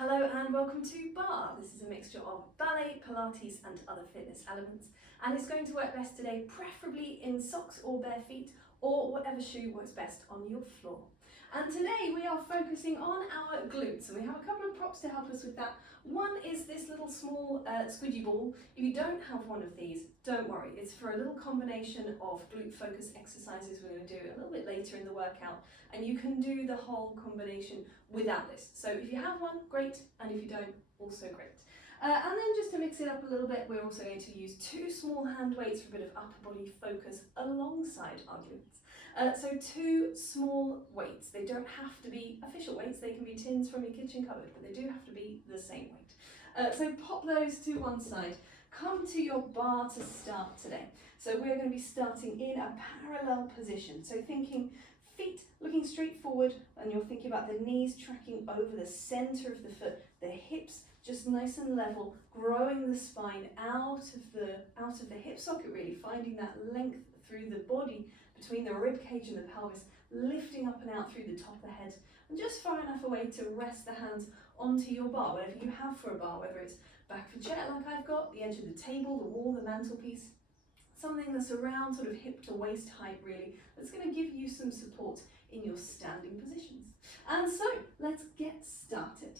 Hello and welcome to Barre. This is a mixture of ballet, Pilates and other fitness elements, and it's going to work best today preferably in socks or bare feet or whatever shoe works best on your floor. And today we are focusing on our glutes, and we have a couple of props to help us with that. One is this little small squidgy ball. If you don't have one of these, don't worry. It's for a little combination of glute focus exercises we're going to do a little bit later in the workout, and you can do the whole combination without this. So if you have one, great, and if you don't, also great. And then just to mix it up a little bit, we're also going to use two small hand weights for a bit of upper body focus alongside our glutes. So two small weights. They don't have to be official weights, they can be tins from your kitchen cupboard, but they do have to be the same weight. So pop those to one side. Come to your bar to start today. So we're going to be starting in a parallel position. So thinking feet looking straight forward, and you're thinking about the knees tracking over the center of the foot, the hips just nice and level, growing the spine out of the hip socket, really finding that length through the body between the rib cage and the pelvis, lifting up and out through the top of the head, and just far enough away to rest the hands onto your bar, whatever you have for a bar, whether it's back of a chair like I've got, the edge of the table, the wall, the mantelpiece, something that's around sort of hip to waist height really, that's going to give you some support in your standing positions. And so let's get started.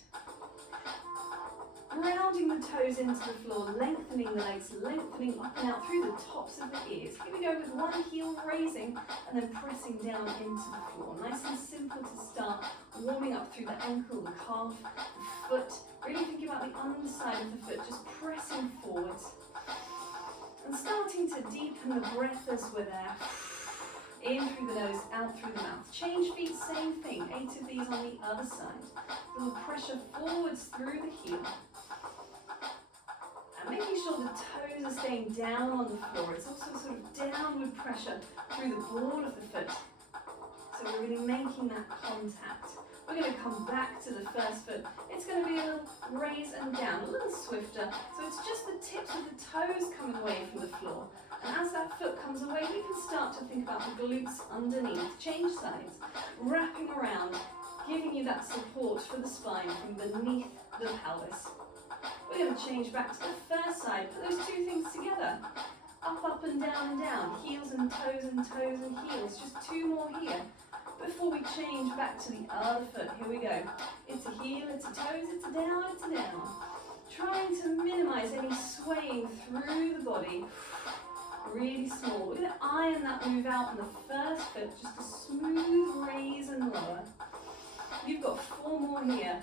Grounding the toes into the floor, lengthening the legs, lengthening up and out through the tops of the ears. Here we go with one heel raising and then pressing down into the floor. Nice and simple to start, warming up through the ankle, the calf, the foot. Really thinking about the underside of the foot, just pressing forwards. And starting to deepen the breath as we're there. In through the nose, out through the mouth. Change feet, same thing. 8 of these on the other side. A little pressure forwards through the heel. And making sure the toes are staying down on the floor. It's also sort of downward pressure through the ball of the foot. So we're really making that contact. We're going to come back to the first foot. It's going to be a little raise and down, a little swifter. So it's just the tips of the toes coming away from the floor. And as that foot comes away, we can start to think about the glutes underneath. Change sides, wrapping around, giving you that support for the spine from beneath the pelvis. We're going to change back to the first side. Put those two things together. Up and down, heels and toes and heels. Just two more here. Before we change back to the other foot, here we go. It's a heel, it's a toes, it's a down, it's a down. Trying to minimize any swaying through the body. Really small. We're going to iron that move out on the first foot, just a smooth raise and lower. You've got 4 more here.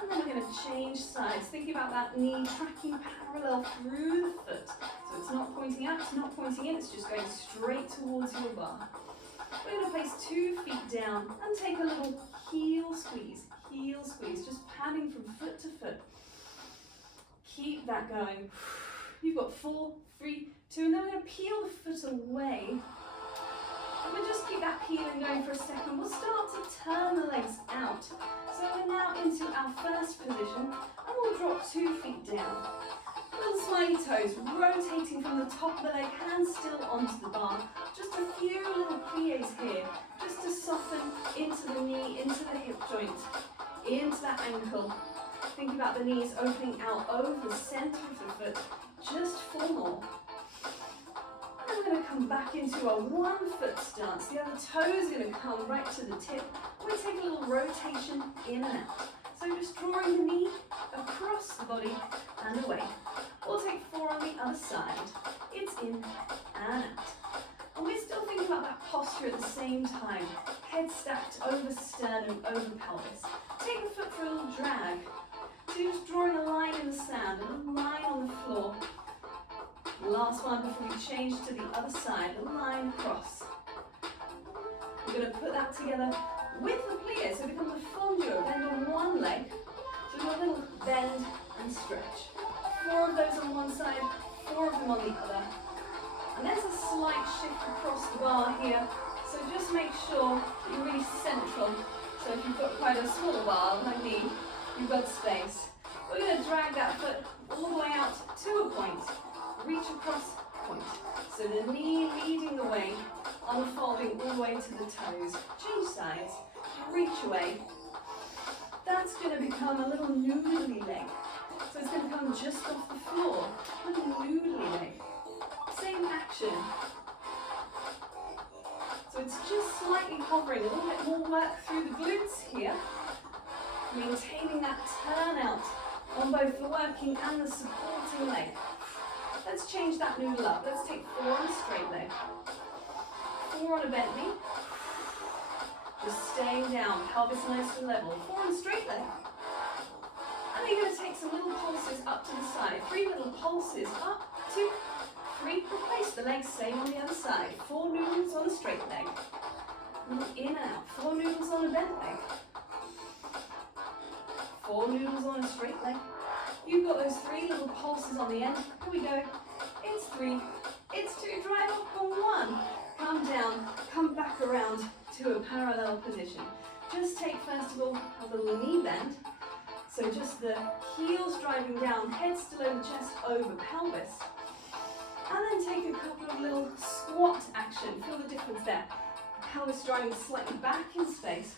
And then we're going to change sides, thinking about that knee tracking parallel through the foot. So it's not pointing out, it's not pointing in, it's just going straight towards your bar. We're going to place 2 feet down and take a little heel squeeze, just padding from foot to foot. Keep that going. You've got 4, 3, 2, and then we're going to peel the foot away. And we'll just keep that peeling going for a second. We'll start to turn the legs out. So we're now into our first position, and we'll drop 2 feet down. Little smiley toes, rotating from the top of the leg, hands still onto the bar. Just a few little plies here, just to soften into the knee, into the hip joint, into that ankle. Think about the knees opening out over the center of the foot. Just 4 more. And then we're going to come back into a 1-foot stance. The other toe is going to come right to the tip. We take a little rotation in and out. So just drawing the knee across the body and away. We'll take 4 on the other side. It's in and out. And we're still thinking about that posture at the same time. Head stacked over sternum, over pelvis. Take the foot for a little drag. So you're just drawing a line in the sand, a little line on the floor. Last one before we change to the other side, a line across. We're going to put that together with the plie, so it becomes a fondu, bend on one leg. So we've got a little bend and stretch. 4 of those on one side, 4 of them on the other. And there's a slight shift across the bar here, so just make sure that you're really central. So if you've got quite a small bar like me, you've got space. We're going to drag that foot all the way out to a point. Reach across, point. So the knee leading the way, unfolding all the way to the toes. Change sides, reach away, that's going to become a little noodly leg. So it's going to come just off the floor, a little noodly leg. Same action. So it's just slightly hovering, a little bit more work through the glutes here. Maintaining that turnout on both the working and the supporting leg. Let's change that noodle up. Let's take 4 on a straight leg. 4 on a bent knee. Just staying down, pelvis nice and level. 4 on a straight leg. And then you're going to take some little pulses up to the side. 3 little pulses, up, 2, 3. Replace the legs, same on the other side. 4 noodles on a straight leg. In and out. 4 noodles on a bent leg. 4 noodles on a straight leg. You've got those 3 little pulses on the end. Here we go. It's 3, it's 2, drive up on 1. Come down, come back around to a parallel position. Just take first of all a little knee bend. So just the heels driving down, head still over chest, over pelvis. And then take a couple of little squat action. Feel the difference there. Pelvis driving slightly back in space.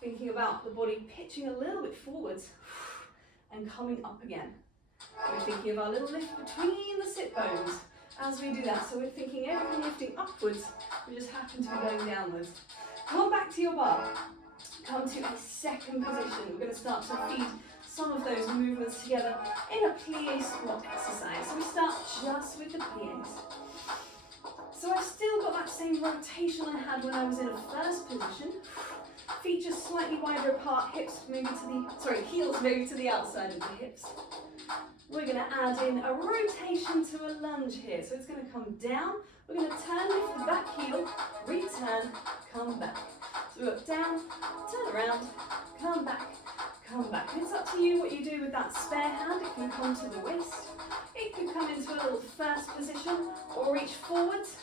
Thinking about the body pitching a little bit forwards and coming up again. We're thinking of our little lift between the sit bones as we do that. So we're thinking everything lifting upwards, we just happen to be going downwards. Come back to your bar. Come to a second position. We're going to start to feed some of those movements together in a plie squat exercise. So we start just with the plies. So I've still got that same rotation I had when I was in a first position. Feet just slightly wider apart, hips maybe to the, heels maybe to the outside of the hips. We're going to add in a rotation to a lunge here. So it's going to come down. We're going to turn, lift the back heel, return, come back. So we've got down, turn around, come back, come back. It's up to you what you do with that spare hand. It can come to the waist. It could come into a little first position or reach forwards,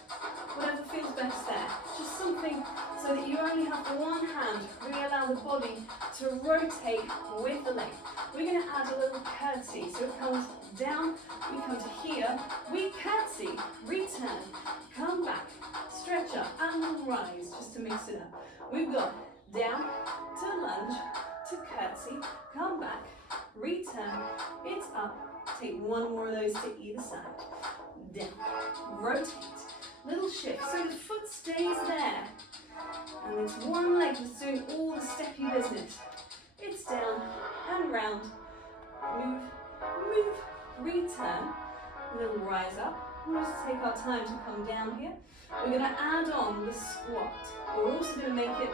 whatever feels best there. Just something so that you only have one hand. Really allow the body to rotate with the leg. We're going to add a little curtsy. So it comes down, we come to here, we curtsy, return, come back, stretch up, and we'll rise just to mix it up. We've got down to lunge, to curtsy, come back, return, it's up. Take 1 more of those to either side. Down, rotate, little shift. So the foot stays there. And it's one leg just doing all the steppy business. It's down and round. Move, move, return. Little rise up. We'll just take our time to come down here. We're going to add on the squat. We're also going to make it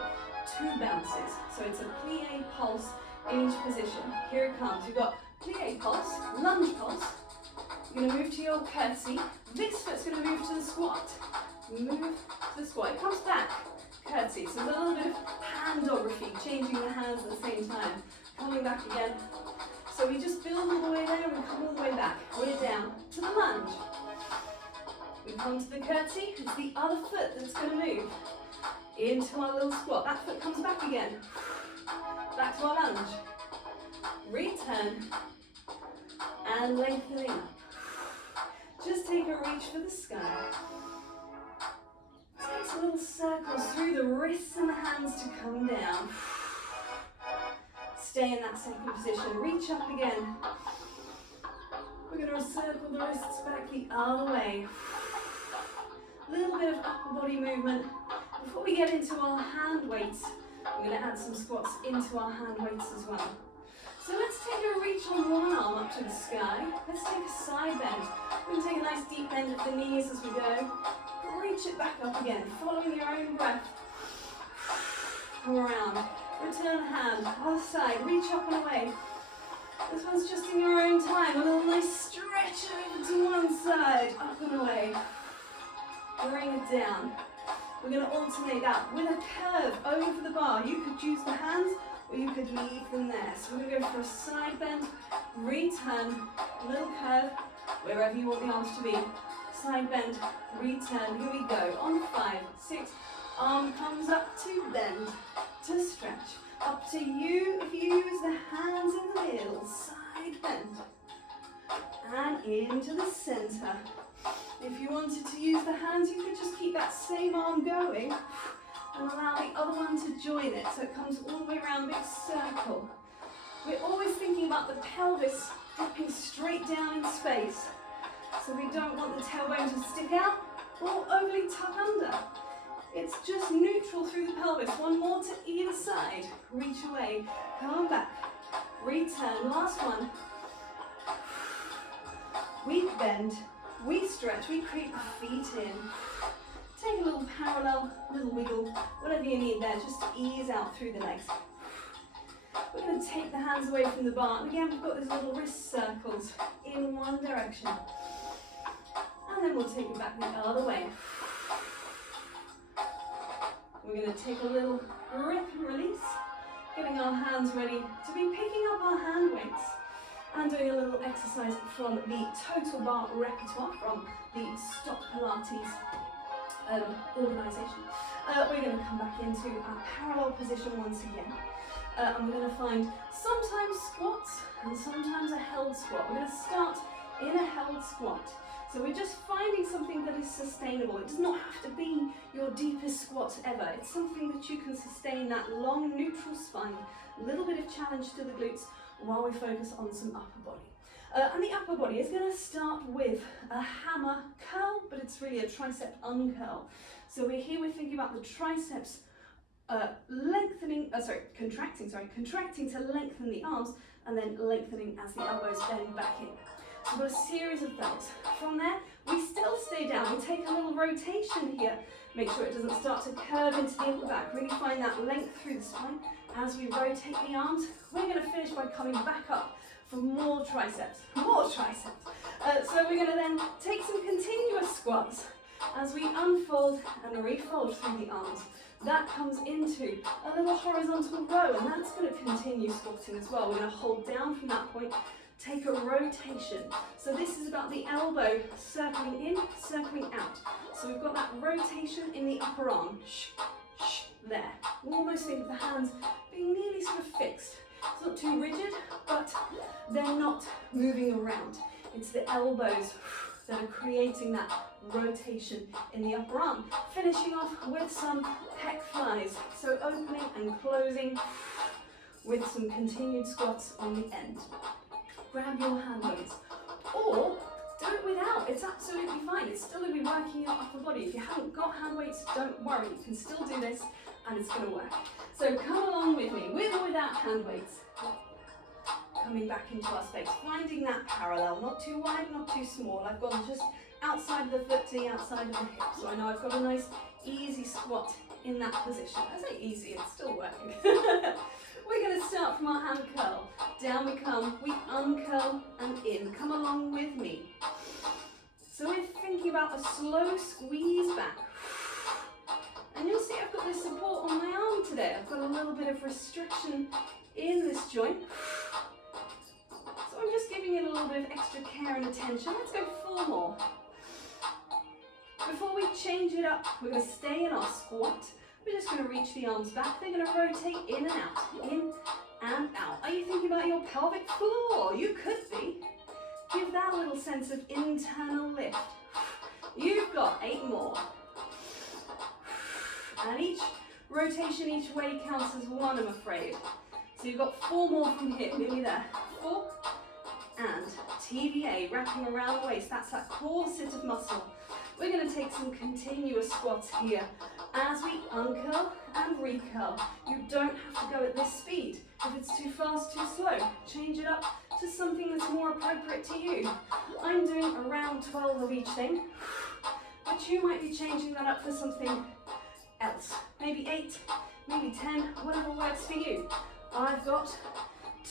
2 bounces. So it's a plie pulse in each position. Here it comes. You've got plie pulse, lunge pulse. You're going to move to your curtsy. This foot's going to move to the squat. Move to the squat. It comes back. Curtsy. So there's a little bit of handography, changing the hands at the same time. Coming back again. So we just build all the way there and we come all the way back. We're down to the lunge. We come to the curtsy. It's the other foot that's going to move into our little squat. That foot comes back again. Back to our lunge. Return and lengthening up. Just take a reach for the sky. Take some little circles through the wrists and the hands to come down. Stay in that second position. Reach up again. We're going to circle the wrists back the other way. A little bit of upper body movement. Before we get into our hand weights, we're going to add some squats into our hand weights as well. So let's take a reach on one arm up to the sky. Let's take a side bend. We can take a nice deep bend at the knees as we go. Reach it back up again, following your own breath. Come around. Return hand, other side, reach up and away. This one's just in your own time. A little nice stretch over to one side, up and away. Bring it down. We're going to alternate that with a curve over the bar. You could use the hands or you could leave them there. So we're going to go for a side bend, return, little curve, wherever you want the arms to be. Side bend, return, here we go. On 5, 6, arm comes up to bend, to stretch. Up to you if you use the hands in the middle. Side bend. And into the center. If you wanted to use the hands, you could just keep that same arm going and allow the other one to join it. So it comes all the way around, big circle. We're always thinking about the pelvis dropping straight down in space. So we don't want the tailbone to stick out or overly tuck under. It's just neutral through the pelvis. One more to either side. Reach away, come back, return. Last one. We bend, we stretch, we creep the feet in. Take a little parallel, little wiggle, whatever you need there, just to ease out through the legs. We're going to take the hands away from the bar. And again, we've got these little wrist circles in one direction. And then we'll take it back the other way. We're going to take a little grip and release, getting our hands ready to be picking up our hand weights and doing a little exercise from the Total Barre repertoire from the STOTT Pilates organisation. We're going to come back into our parallel position once again. And we're going to find sometimes squats and sometimes a held squat. We're going to start in a held squat. So we're just finding something that is sustainable. It does not have to be your deepest squat ever. It's something that you can sustain that long neutral spine, a little bit of challenge to the glutes while we focus on some upper body. And the upper body is going to start with a hammer curl, but it's really a tricep uncurl. So we're thinking about the triceps contracting to lengthen the arms and then lengthening as the elbows bend back in. So we've got a series of those. From there, we still stay down. We take a little rotation here. Make sure it doesn't start to curve into the upper back. Really find that length through the spine. As we rotate the arms, we're going to finish by coming back up for more triceps. So we're going to then take some continuous squats as we unfold and refold through the arms. That comes into a little horizontal row, and that's going to continue squatting as well. We're going to hold down from that point, take a rotation. So this is about the elbow circling in, circling out. So we've got that rotation in the upper arm. There. We almost think of the hands being nearly sort of fixed. It's not too rigid, but they're not moving around. It's the elbows that are creating that rotation in the upper arm. Finishing off with some pec flies. So opening and closing with some continued squats on the end. Grab your hand weights, or do it without. It's absolutely fine. It's still going to be working your upper body. If you haven't got hand weights, don't worry. You can still do this and it's going to work. So come along with me, with or without hand weights. Coming back into our space, finding that parallel, not too wide, not too small. I've gone just outside of the foot to the outside of the hip. So I know I've got a nice easy squat in that position. I say easy, it's still working. We're going to start from our hand curl. Down we come, we uncurl and in. Come along with me. So we're thinking about a slow squeeze back. And you'll see I've got this support on my arm today. I've got a little bit of restriction in this joint. So I'm just giving it a little bit of extra care and attention. Let's go 4 more. Before we change it up, we're going to stay in our squat. We're just going to reach the arms back. They're going to rotate in and out, in and out. Are you thinking about your pelvic floor? You could be. Give that a little sense of internal lift. You've got 8 more. And each rotation each way counts as 1, I'm afraid. So you've got 4 more from here. Nearly there. 4 and TVA, wrapping around the waist. That's that corset of muscle. We're going to take some continuous squats here as we uncurl and recurl. You don't have to go at this speed. If it's too fast, too slow, change it up to something that's more appropriate to you. I'm doing around 12 of each thing, but you might be changing that up for something else. Maybe 8, maybe 10, whatever works for you. I've got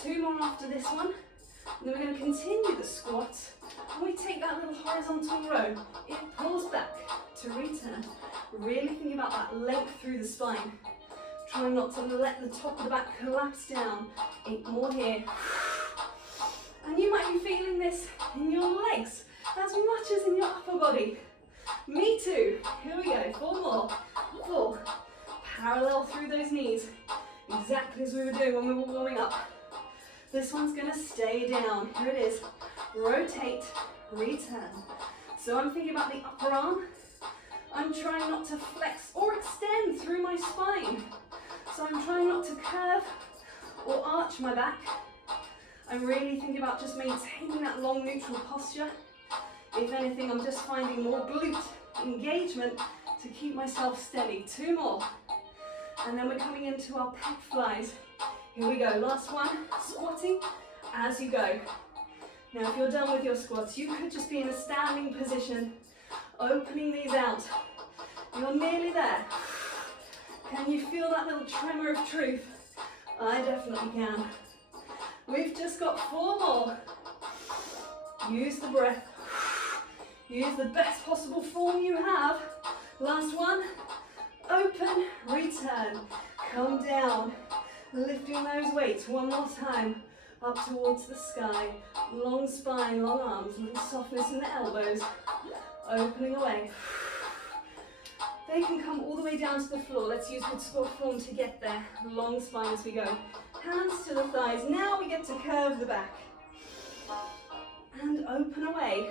2 more after this one. And then we're going to continue the squat. And we take that little horizontal row. It pulls back to return. Really thinking about that length through the spine. Trying not to let the top of the back collapse down. 8 more here. And you might be feeling this in your legs as much as in your upper body. Me too. Here we go. 4 more. 4. Parallel through those knees. Exactly as we were doing when we were warming up. This one's going to stay down. Here it is. Rotate, return. So I'm thinking about the upper arm. I'm trying not to flex or extend through my spine. So I'm trying not to curve or arch my back. I'm really thinking about just maintaining that long neutral posture. If anything, I'm just finding more glute engagement to keep myself steady. 2 more. And then we're coming into our pec flies. Here we go, last one, squatting as you go. Now if you're done with your squats, you could just be in a standing position, opening these out. You're nearly there. Can you feel that little tremor of truth? I definitely can. We've just got 4 more. Use the breath. Use the best possible form you have. Last one. Open, return, come down. Lifting those weights one more time. Up towards the sky. Long spine, long arms, little softness in the elbows. Opening away. They can come all the way down to the floor. Let's use good squat form to get there. Long spine as we go. Hands to the thighs. Now we get to curve the back. And open away.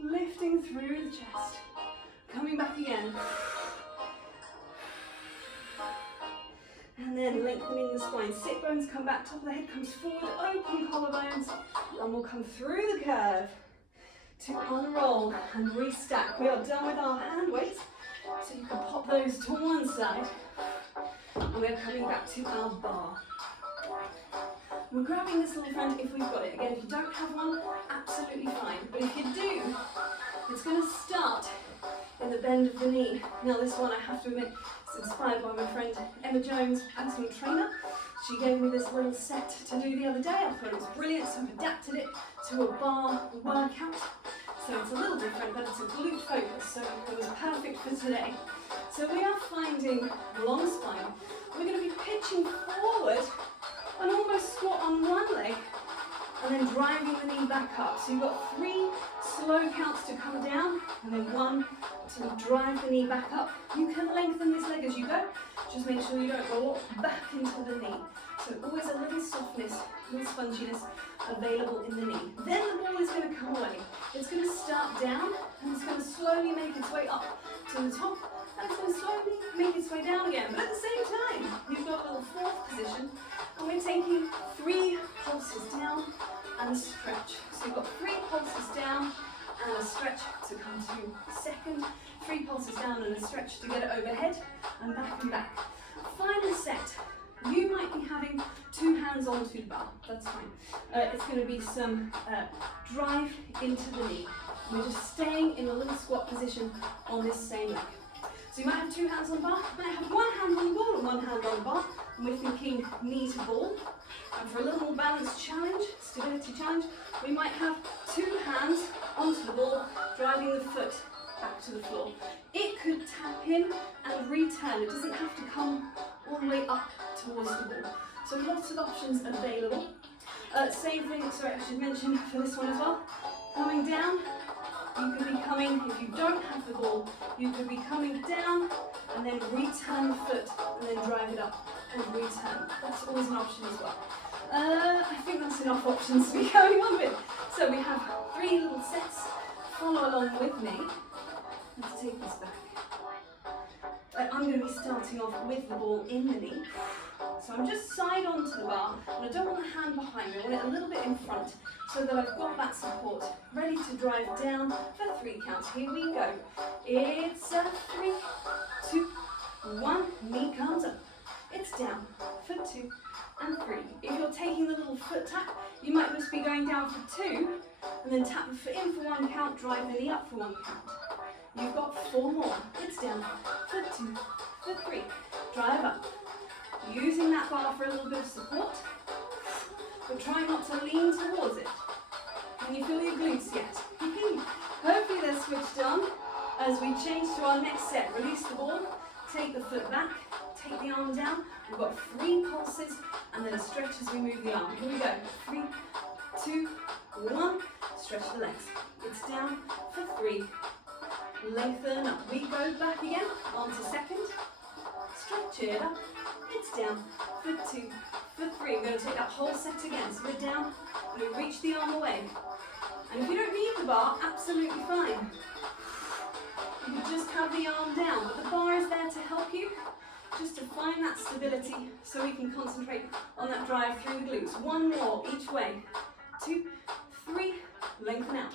Lifting through the chest. Coming back again. And then lengthening the spine. Sit bones come back, top of the head comes forward, open collarbones. And we'll come through the curve to unroll and restack. We are done with our hand weights. So you can pop those to one side. And we're coming back to our bar. We're grabbing this little friend if we've got it. Again, if you don't have one, absolutely fine. But if you do, it's going to start in the bend of the knee. Now this one, I have to admit, it's inspired by my friend Emma Jones, personal trainer. She gave me this little set to do the other day. I thought it was brilliant, so I've adapted it to a bar workout. So it's a little different, but it's a glute focus, so it was perfect for today. So we are finding long spine. We're going to be pitching forward and almost squat on one leg and then driving the knee back up. So you've got 3 slow counts to come down and then 1 to drive the knee back up. You can lengthen this leg as you go. Just make sure you don't roll back into the knee. So always a little softness, a little sponginess available in the knee. Then the ball is going to come away. It's going to start down and it's going to slowly make its way up to the top and it's going to slowly make its way down again. But at the same time, you've got a little 4th position and we're taking 3 pulses down and a stretch. So you've got 3 pulses down and a stretch to come to second, 3 pulses down and a stretch to get it overhead and back and back. Final set. You might be having 2 hands onto the bar, that's fine. It's going to be some drive into the knee. We're just staying in a little squat position on this same leg. So you might have 2 hands on the bar, you might have 1 hand on the ball and 1 hand on the bar. And we're thinking knee to ball. And for a little more balanced challenge, stability challenge, we might have 2 hands onto the ball, driving the foot back to the floor. It could tap in and return. It doesn't have to come all the way up towards the ball. So lots of options available. Same thing, sorry, I should mention for this one as well. Coming down, you could be coming, if you don't have the ball, you could be coming down and then return the foot and then drive it up and return. That's always an option as well. I think that's enough options to be going on with. So we have 3 little sets. Follow along with me. Let's take this back. I'm going to be starting off with the ball in the knee. So I'm just side onto the bar, and I don't want the hand behind me. I want it a little bit in front so that I've got that support. Ready to drive down for 3 counts. Here we go. It's a 3, 2, 1. Knee comes up. It's down for 2 and 3. If you're taking the little foot tap, you might just be going down for 2 and then tap the foot in for 1 count, drive the knee up for 1 count. You've got 4 more. It's down for 2, for 3. Drive up. Using that bar for a little bit of support, but try not to lean towards it. Can you feel your glutes yet? Hopefully they're switched on. As we change to our next set, release the ball, take the foot back, take the arm down. We've got 3 pulses and then a stretch as we move the arm. Here we go. 3, 2, 1. Stretch the legs. It's down for 3. Lengthen up. We go back again onto second. Stretch it up. It's down for 2, for 3. We're going to take that whole set again. So we're down and we reach the arm away. And if you don't need the bar, absolutely fine. You can just have the arm down, but the bar is there to help you. just to find that stability so we can concentrate on that drive through the glutes. One more each way. 2, 3, lengthen out.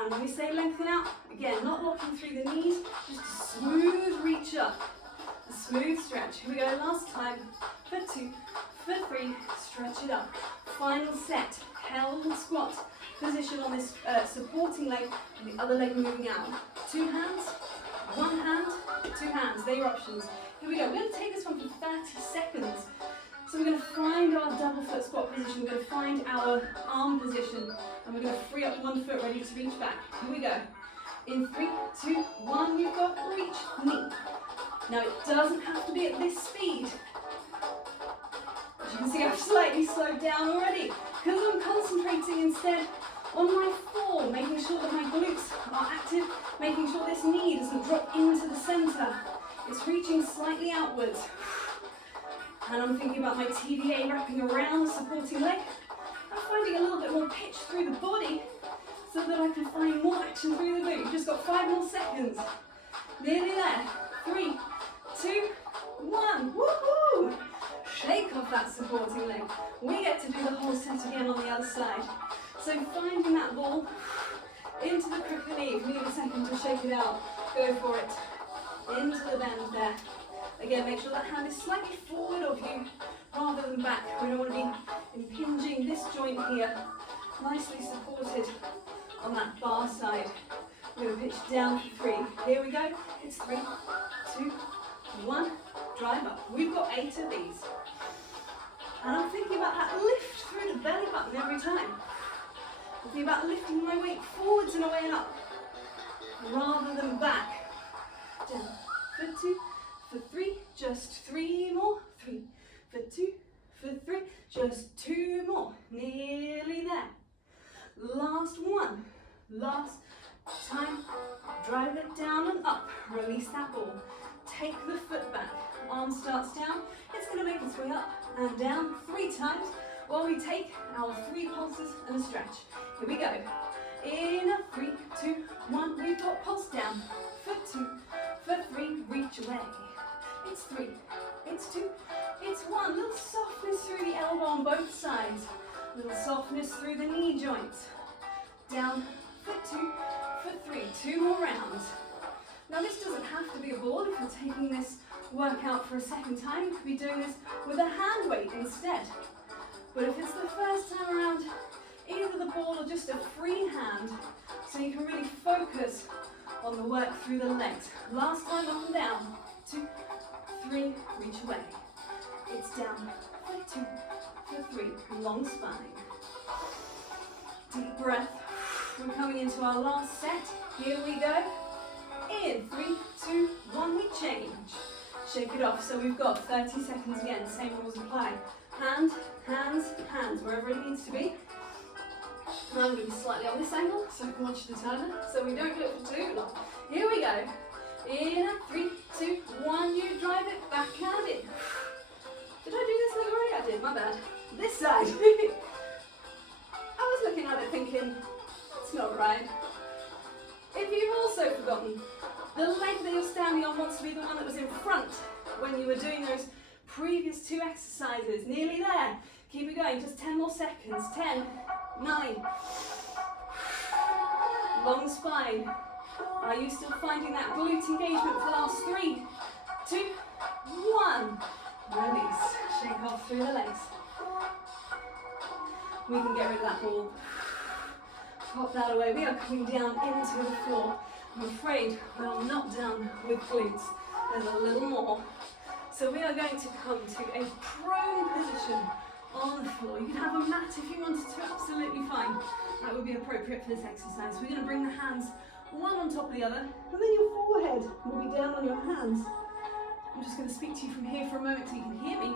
And when we say lengthen out, again, not locking through the knees, just a smooth reach up, a smooth stretch. Here we go, last time, for 2, for 3, stretch it up. Final set, held squat position on this supporting leg, and the other leg moving out. 2 hands, 1 hand, 2 hands, they're your options. Here we go, we're going to take this one for 30 seconds. So we're going to find our double foot squat position, we're going to find our arm position, and we're going to free up one foot ready to reach back. Here we go. In 3, 2, 1, you've got reach, knee. Now it doesn't have to be at this speed. As you can see, I've slightly slowed down already, because I'm concentrating instead on my form, making sure that my glutes are active, making sure this knee doesn't drop into the center. It's reaching slightly outwards. And I'm thinking about my TVA wrapping around the supporting leg. I'm finding a little bit more pitch through the body so that I can find more action through the glute. You've just got 5 more seconds. Nearly there. 3, 2, 1. Woohoo! Shake off that supporting leg. We get to do the whole set again on the other side. So finding that ball into the crook of the knee. If you need a second to shake it out, go for it. Into the bend there. Again, make sure that hand is slightly forward of you rather than back. We don't want to be impinging this joint here. Nicely supported on that bar side. We're going to pitch down for 3. Here we go. It's 3, 2, 1. Drive up. We've got 8 of these. And I'm thinking about that lift through the belly button every time. I'm thinking about lifting my weight forwards and away and up rather than back. Down for 2. For 3, just 3 more. 3, for 2, for 3, just 2 more. Nearly there. Last one. Last time. Drive it down and up. Release that ball. Take the foot back. Arm starts down. It's going to make its way up and down 3 times while we take our 3 pulses and a stretch. Here we go. In a 3, 2, 1. We've got pulse down. For 2, for 3, reach away. It's 3, it's 2, it's 1. Little softness through the elbow on both sides. Little softness through the knee joints. Down for 2, for 3. 2 more rounds. Now this doesn't have to be a ball. If you're taking this workout for a second time, you could be doing this with a hand weight instead. But if it's the first time around, either the ball or just a free hand, so you can really focus on the work through the legs. Last time up and down. 2, 3, reach away. It's down for 2, for 3, long spine. Deep breath. We're coming into our last set. Here we go. In 3, 2, 1, we change. Shake it off. So we've got 30 seconds again. Same rules apply. Hand, hands, hands, wherever it needs to be. And I'm going to be slightly on this angle so I can watch the timer, so we don't look for too long. Here we go. In a 3, 2, 1, you drive it back and in. Did I do this leg already? I did, my bad. This side. I was looking at it thinking, that's not right. If you've also forgotten, the leg that you're standing on wants to be the one that was in front when you were doing those previous 2 exercises. Nearly there. Keep it going, just 10 more seconds. 10, 9. Long spine. Are you still finding that glute engagement for the last 3, 2, 1. Release. Shake off through the legs. We can get rid of that ball. Pop that away. We are coming down into the floor. I'm afraid we're not done with glutes. There's a little more. So we are going to come to a prone position on the floor. You can have a mat if you wanted to, absolutely fine. That would be appropriate for this exercise. We're going to bring the hands one on top of the other, and then your forehead will be down on your hands. I'm just going to speak to you from here for a moment so you can hear me.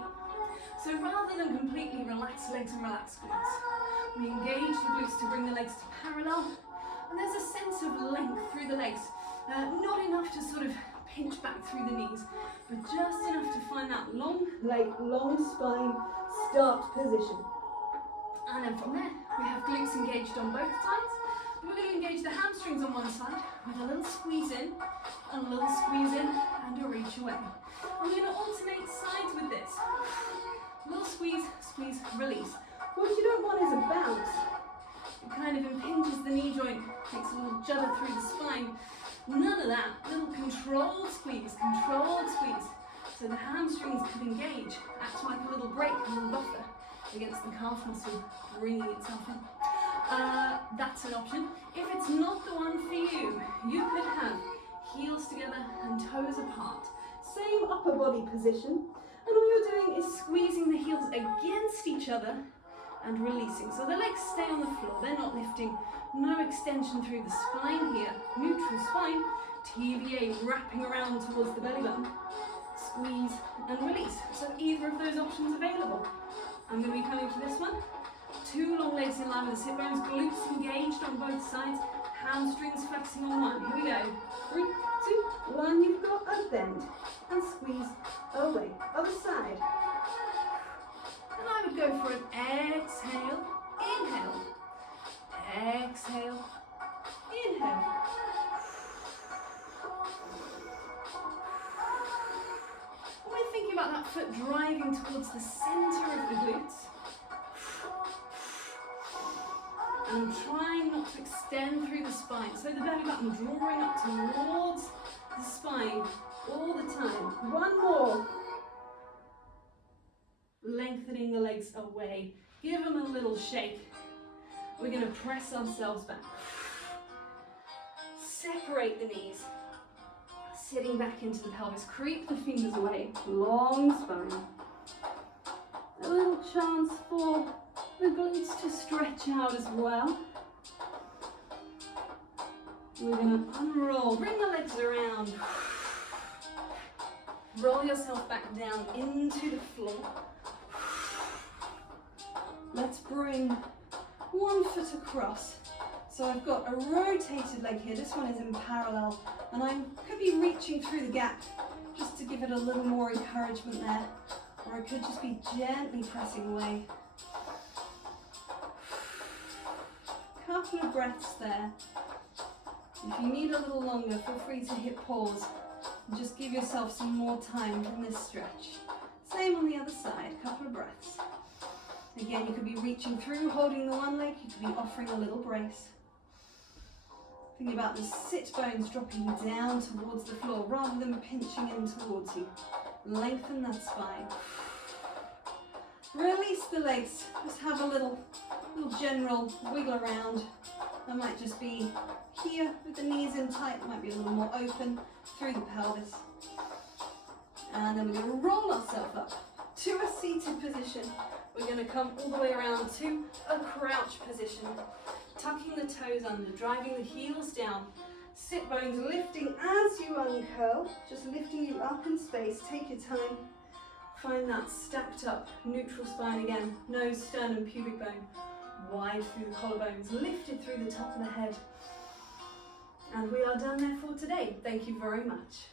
So rather than completely relax legs and relax glutes, we engage the glutes to bring the legs to parallel, and there's a sense of length through the legs. Not enough to sort of pinch back through the knees, but just enough to find that long leg, long spine start position. And then from there, we have glutes engaged on both sides, We're going to engage the hamstrings on one side with a little squeeze in, and a little squeeze in, and a reach away. I'm going to alternate sides with this. Little squeeze, squeeze, release. What you don't want is a bounce. It kind of impinges the knee joint, makes a little judder through the spine. None of that. Little controlled squeeze, controlled squeeze. So the hamstrings could engage, act like a little break, a little buffer against the calf muscle, bringing itself in. That's an option. If it's not the one for you, you could have heels together and toes apart. Same upper body position. And all you're doing is squeezing the heels against each other and releasing. So the legs stay on the floor, they're not lifting. No extension through the spine here. Neutral spine. TVA wrapping around towards the belly button. Squeeze and release. So either of those options available. I'm going to be coming for this one. 2 long legs in line with the sit bones, glutes engaged on both sides, hamstrings flexing on one. Here we go. 3, 2, 1. You've got a bend and squeeze away. Other side. And I would go for an exhale, inhale, exhale, inhale. When we're thinking about that foot driving towards the center of the glutes, and trying not to extend through the spine, so the belly button drawing up towards the spine all the time. One more. Lengthening the legs away. Give them a little shake. We're going to press ourselves back. Separate the knees. Sitting back into the pelvis. Creep the fingers away. Long spine. A little chance for the glutes to stretch out as well. We're going to unroll. Bring the legs around. Roll yourself back down into the floor. Let's bring one foot across. So I've got a rotated leg here. This one is in parallel, and I could be reaching through the gap just to give it a little more encouragement there, or I could just be gently pressing away. Couple of breaths there. If you need a little longer, feel free to hit pause and just give yourself some more time in this stretch. Same on the other side, couple of breaths. Again, you could be reaching through, holding the one leg, you could be offering a little brace. Thinking about the sit bones dropping down towards the floor rather than pinching in towards you. Lengthen that spine. Release the legs, just have a little general wiggle around. That might just be here with the knees in tight, it might be a little more open through the pelvis. And then we're going to roll ourselves up to a seated position. We're going to come all the way around to a crouch position. Tucking the toes under, driving the heels down. Sit bones lifting as you uncurl, just lifting you up in space. Take your time. Find that stacked up neutral spine again. Nose, sternum, pubic bone. Wide through the collarbones, lifted through the top of the head. And we are done there for today. Thank you very much.